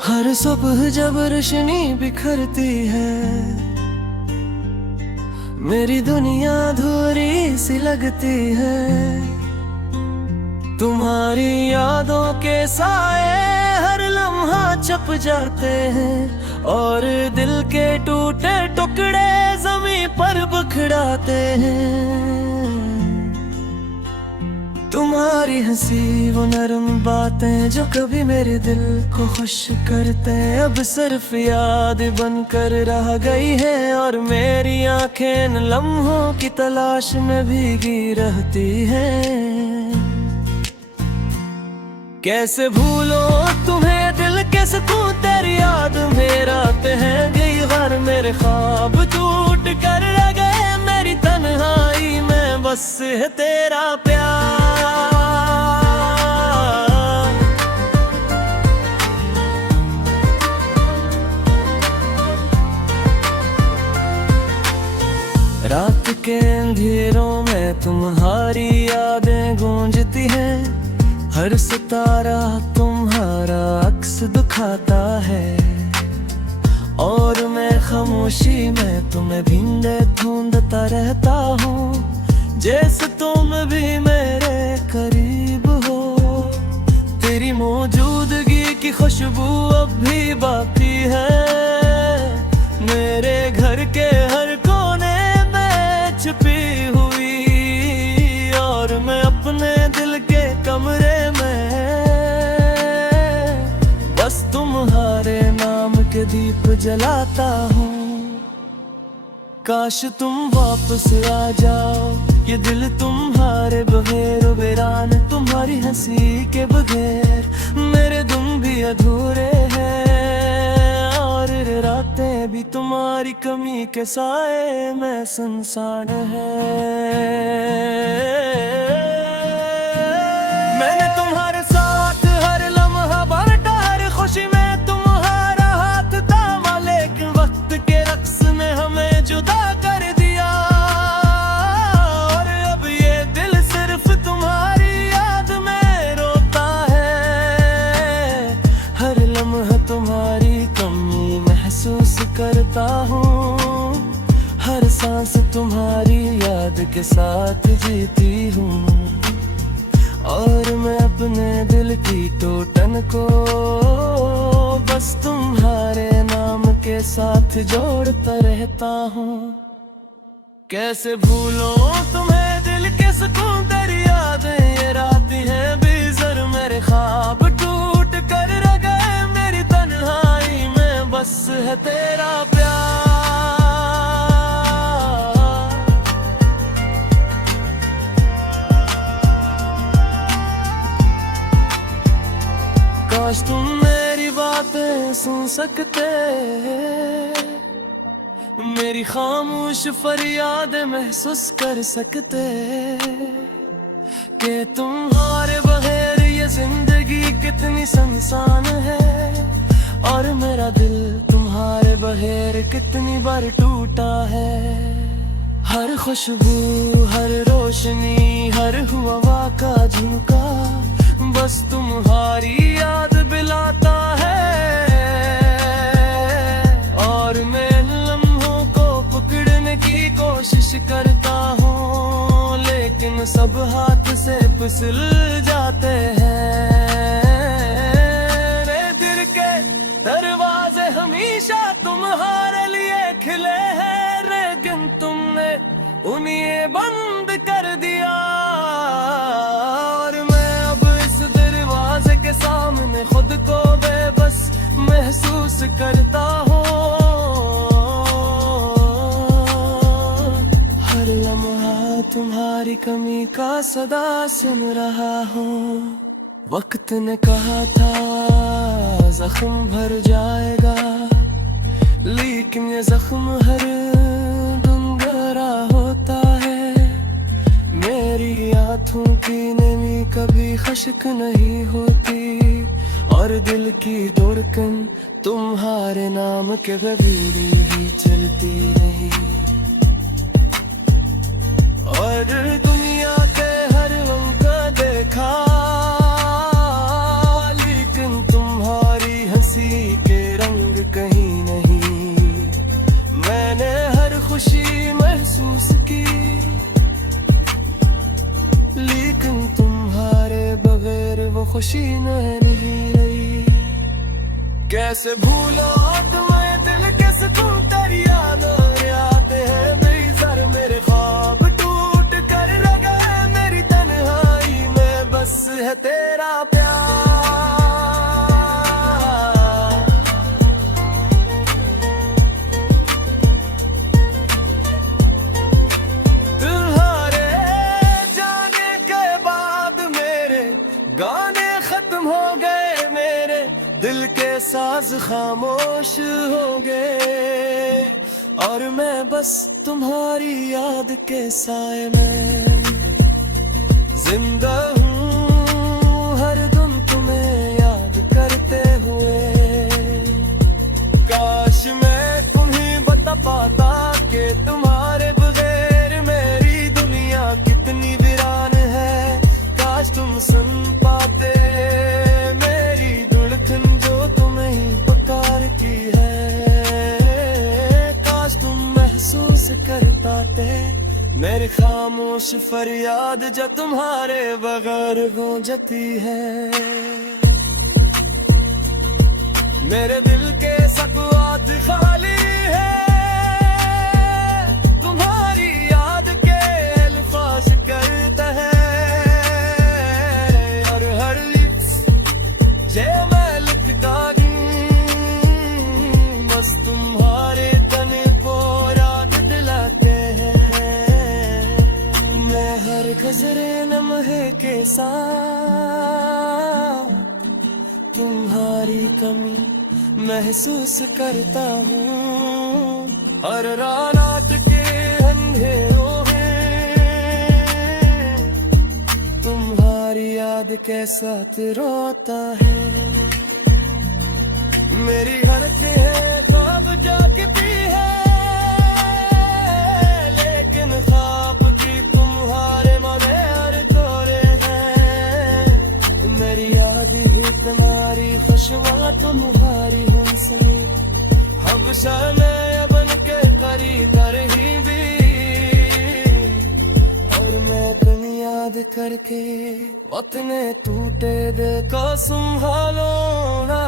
हर सुबह जब रोशनी बिखरती है, मेरी दुनिया अधूरी सी लगती है। तुम्हारी यादों के साए हर लम्हा छप जाते हैं, और दिल के टूटे टुकड़े जमीन पर बिखराते हैं। तुम्हारी हंसी वो नरम बातें जो कभी मेरे दिल को खुश करते हैं, अब सिर्फ याद बनकर रह गई है। और मेरी आंखें इन लम्हों की तलाश में भीगी रहती हैं। कैसे भूलो तुम्हें दिल के सुकून, तेरी याद में रातें हैं गई घर, मेरे ख्वाब टूट कर रह गए। मेरी तन्हाई में बस है तेरा प्यार। रात के अंधेरों में तुम्हारी यादें गूंजती हैं, हर सितारा तुम्हारा अक्स दिखाता है। और मैं खामोशी में तुम्हें भींगे ढूंढता रहता हूँ, जैसे तुम भी मेरे करीब हो। तेरी मौजूदगी की खुशबू अब भी बाकी है, मेरे घर के हर कोने में छुपी हुई। और मैं अपने दिल के कमरे में बस तुम्हारे नाम के दीप जलाता हूँ। काश तुम वापस आ जाओ, ये दिल तुम्हारे बगैर वीरान। तुम्हारी हंसी के बगैर मेरे दिन भी अधूरे हैं, और रातें भी तुम्हारी कमी के साए में सुनसान है। मैंने तुम्हारे साथ हर लम्हा बांटा, हर खुशी में तुम्हारा हाथ थामा, लेकिन वक्त के रक्स ने हमें जुदा कर दिया। और अब ये दिल सिर्फ तुम्हारी याद में रोता है, हर लम्हा तुम्हारी कमी महसूस करता हूँ। हर सांस तुम्हारी याद के साथ जीती हूँ, और मैं अपने दिल की टूटन को बस तुम्हारे नाम के साथ जोड़ता रहता हूँ। कैसे भूलो तुम्हें दिल के सुकून, तेरी यादें ये रातें हैं बेज़र, मेरे ख्वाब टूट कर रह गए। मेरी तन्हाई में बस है तेरा प्यार। काश तुम मेरी बातें सुन सकते, मेरी खामोश फरियाद महसूस कर सकते, कि तुम्हारे बगैर ये जिंदगी कितनी सुनसान है। और मेरा दिल तुम्हारे बगैर कितनी बार टूटा है। हर खुशबू, हर रोशनी, हर हवा का झोंका बस तुम्हारी याद दिलाता है। और मैं लम्हों को पकड़ने की कोशिश करता हूँ, लेकिन सब हाथ से फिसल जाते हैं। मेरे दिल के दरवाजे हमेशा तुम्हारे लिए खिले हैं, लेकिन तुमने उन्हें बंद कर दिया। और मैं अब इस दरवाजे के सामने खुद को बेबस महसूस करता हूँ। हर लम्हा तुम्हारी कमी का सदा सुन रहा हूँ। वक्त ने कहा था जख्म भर जाएगा, लेकिन ये जख्म हर दिन गहरा होता है। मेरी आंखों की नमी कभी खश्क नहीं होती, और दिल की धड़कन तुम्हारे नाम के बगैर ही चलती नहीं। और दुनिया के हर रंग का देखा, लेकिन तुम्हारी हंसी खुशी महसूस की, लेकिन तुम्हारे बगैर वो खुशी नहीं रही। कैसे भूलो तुम्हें दिल के सुकून तेरी याद आते हैं बेजार, मेरे ख्वाब टूट कर रह गए मेरी तन्हाई में, बस है तेरा प्यार। तुम्हारे जाने के बाद मेरे गाने खत्म हो गए, मेरे दिल के साज खामोश हो गए, और मैं बस तुम्हारी याद के साए में जिंदा हूँ, हर दम तुम्हें याद करते हुए। काश मैं तुम्हें बता पाता कि तुम्हारे बगैर मेरी दुनिया कितनी वीरान है। काश तुम सुन पाते मेरी धड़कन जो तुम्हें ही पुकारती है, काश तुम महसूस कर पाते मेरे खामोश फरियाद जो तुम्हारे बगैर गूंजती है। मेरे दिल के सकवात खाली है, तुम्हारी याद के अल्फाज करता है, और हर लिप्स जे मैं लिखता बस तुम्हारे तने को याद दिलाते हैं। मैं हर गजरे लम्हे के साथ तुम्हारी कमी महसूस करता हूँ, और रात के अंधेरों में तुम्हारी याद के साथ रोता है। मेरी हरकतें है ख्वाब जागती है, लेकिन ख्वाब की तुम्हारे मरे हर तोरे हैं। मेरी याद ही तुम्हारी खुशबू तुम्हारी हंसनी, हमेशा मैं बन के करीब रही भी, और मैं तुम्हें याद करके अपने टूटे दिल को संभालो ना।